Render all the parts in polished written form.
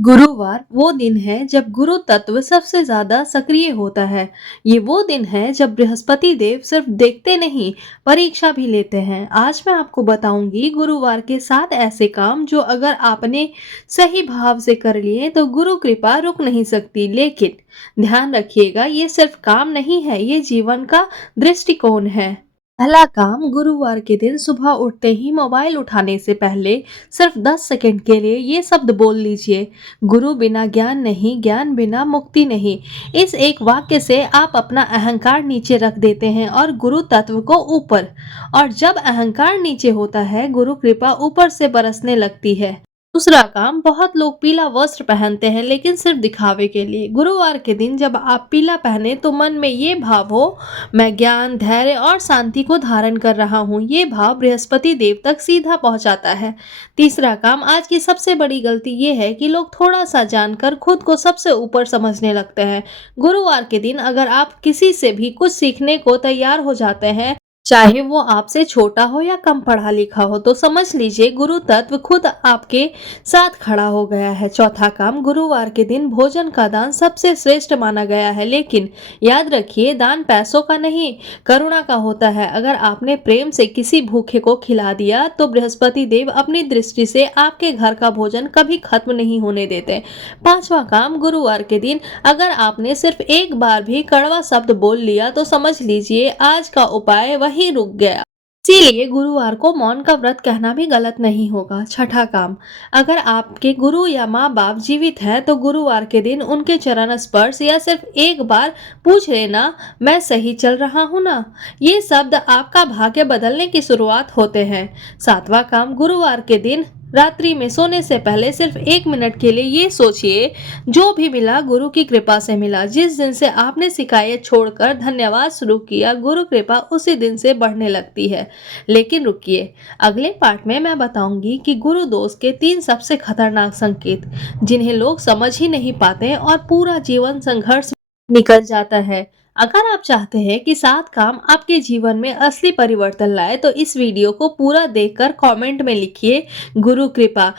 गुरुवार वो दिन है जब गुरु तत्व सबसे ज्यादा सक्रिय होता है। ये वो दिन है जब बृहस्पति देव सिर्फ देखते नहीं, परीक्षा भी लेते हैं। आज मैं आपको बताऊंगी गुरुवार के 7 ऐसे काम जो अगर आपने सही भाव से कर लिए तो गुरु कृपा रुक नहीं सकती। लेकिन ध्यान रखिएगा, ये सिर्फ काम नहीं है, ये जीवन का दृष्टिकोण है। पहला काम, गुरुवार के दिन सुबह उठते ही मोबाइल उठाने से पहले सिर्फ 10 सेकंड के लिए ये शब्द बोल लीजिए, गुरु बिना ज्ञान नहीं, ज्ञान बिना मुक्ति नहीं। इस एक वाक्य से आप अपना अहंकार नीचे रख देते हैं और गुरु तत्व को ऊपर। और जब अहंकार नीचे होता है, गुरु कृपा ऊपर से बरसने लगती है। दूसरा काम, बहुत लोग पीला वस्त्र पहनते हैं लेकिन सिर्फ दिखावे के लिए। गुरुवार के दिन जब आप पीला पहने तो मन में ये भाव हो, मैं ज्ञान, धैर्य और शांति को धारण कर रहा हूँ। ये भाव बृहस्पति देव तक सीधा पहुँचाता है। तीसरा काम, आज की सबसे बड़ी गलती ये है कि लोग थोड़ा सा जानकर खुद को सबसे ऊपर समझने लगते हैं। गुरुवार के दिन अगर आप किसी से भी कुछ सीखने को तैयार हो जाते हैं, चाहे वो आपसे छोटा हो या कम पढ़ा लिखा हो, तो समझ लीजिए गुरु तत्व खुद आपके साथ खड़ा हो गया है। चौथा काम, गुरुवार के दिन भोजन का दान सबसे श्रेष्ठ माना गया है। लेकिन याद रखिए, दान पैसों का नहीं, करुणा का होता है। अगर आपने प्रेम से किसी भूखे को खिला दिया तो बृहस्पति देव अपनी दृष्टि से आपके घर का भोजन कभी खत्म नहीं होने देते। पांचवा काम, गुरुवार के दिन अगर आपने सिर्फ एक बार भी कड़वा शब्द बोल लिया तो समझ लीजिए आज का उपाय वहीं रुक गया। इसीलिए गुरुवार को मौन का व्रत कहना भी गलत नहीं होगा। छठा काम, अगर आपके गुरु या माँ बाप जीवित हैं तो गुरुवार के दिन उनके चरण स्पर्श या सिर्फ एक बार पूछ लेना, मैं सही चल रहा हूँ ना। ये शब्द आपका भाग्य बदलने की शुरुआत होते हैं। सातवां काम, गुरुवार के दिन रात्रि में सोने से पहले सिर्फ 1 मिनट के लिए ये सोचिए, जो भी मिला गुरु की कृपा से मिला। जिस दिन से आपने शिकायत छोड़कर धन्यवाद शुरू किया, गुरु कृपा उसी दिन से बढ़ने लगती है। लेकिन रुकिए, अगले पार्ट में मैं बताऊंगी कि गुरु दोष के 3 सबसे खतरनाक संकेत, जिन्हें लोग समझ ही नहीं पाते और पूरा जीवन संघर्ष निकल जाता है। अगर आप चाहते हैं कि 7 काम आपके जीवन में असली परिवर्तन लाए तो इस वीडियो को पूरा देखकर कमेंट में लिखिए, गुरु कृपा।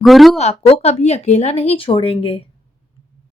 गुरु आपको कभी अकेला नहीं छोड़ेंगे।